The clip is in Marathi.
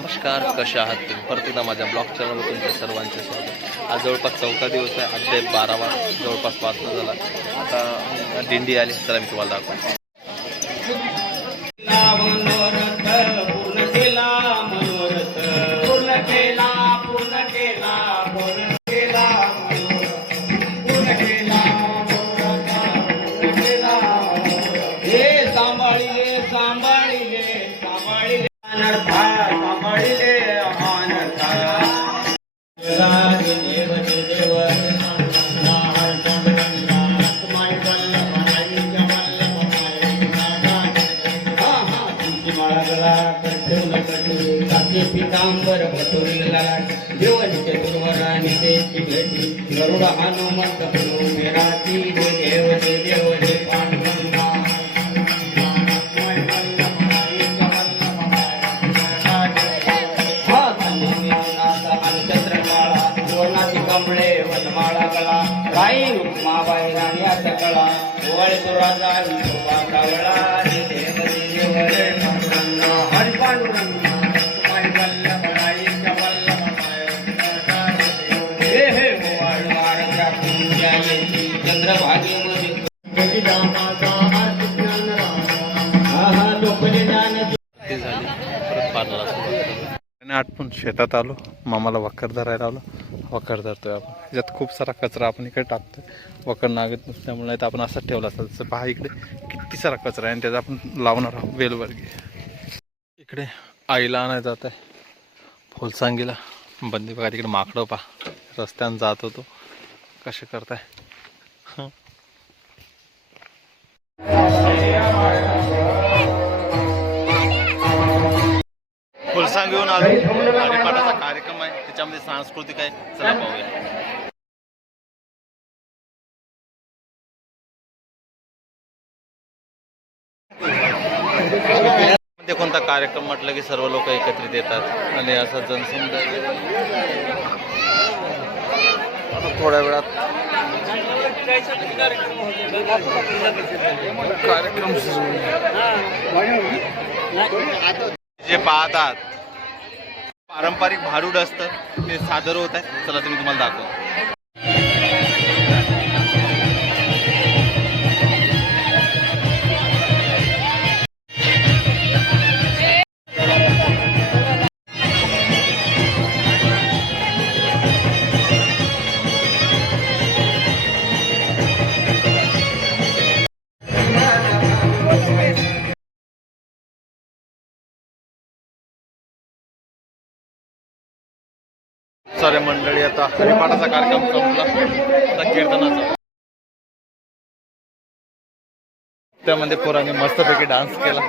नमस्कार कशा आहात तुम्ही? परत एकदा माझ्या ब्लॉग चॅनलवर तुमच्या सर्वांचे स्वागत. आज जवळपास चौथा दिवस आहे अद्याप बारावा जवळपास वाचला झाला. आता दिंडी आली चला मी तुम्हाला दाखवतो. पितांबर पतुरला देवनी चतुर्वरा नितेची भेटी. गरुड हनुमंत मेराती देव देव हे पांडुरंगा कमळे वनमाळा गळा. राई रुक्माबाई राण्याचा कळा ओवाळे तो राजा देव देव आणि आटपून शेतात आलो. मामाला वखर धरायला आलो. वखर धरतोय आपण. ह्याच्यात खूप सारा कचरा आपण इकडे टाकतोय. वखर नागत नसल्यामुळे नाही तर आपण असाच ठेवला असता तसं पहा इकडे किती सारा कचरा आहे आणि त्याचा आपण लावणार आहोत वेलवर्गी इकडे आईला आणायला जात आहे. फुलसांगीला. बंदी बघा तिकडे माकडं पहा. रस्त्यानं जात होतो. कसे करताय? घेऊन आलो. हरिपाठाचा कार्यक्रम आहे. त्याच्यामध्ये सांस्कृतिक आहे. चला पाहूया. मध्ये कोणता कार्यक्रम म्हटलं की सर्व लोक एकत्रित येतात? आणि असा जनसमुदाय आता थोड्या वेळात कार्यक्रम. जे पाहतात पारंपरिक भारूड असतं ते सादर होत आहे चला तुम्ही तुम्हाला दाखव. सारे मंडळी आता हरिपाठाचा कार्यक्रम संपला. आता कीर्तनाचा. त्यामध्ये पोरांनी मस्तपैकी डान्स केला.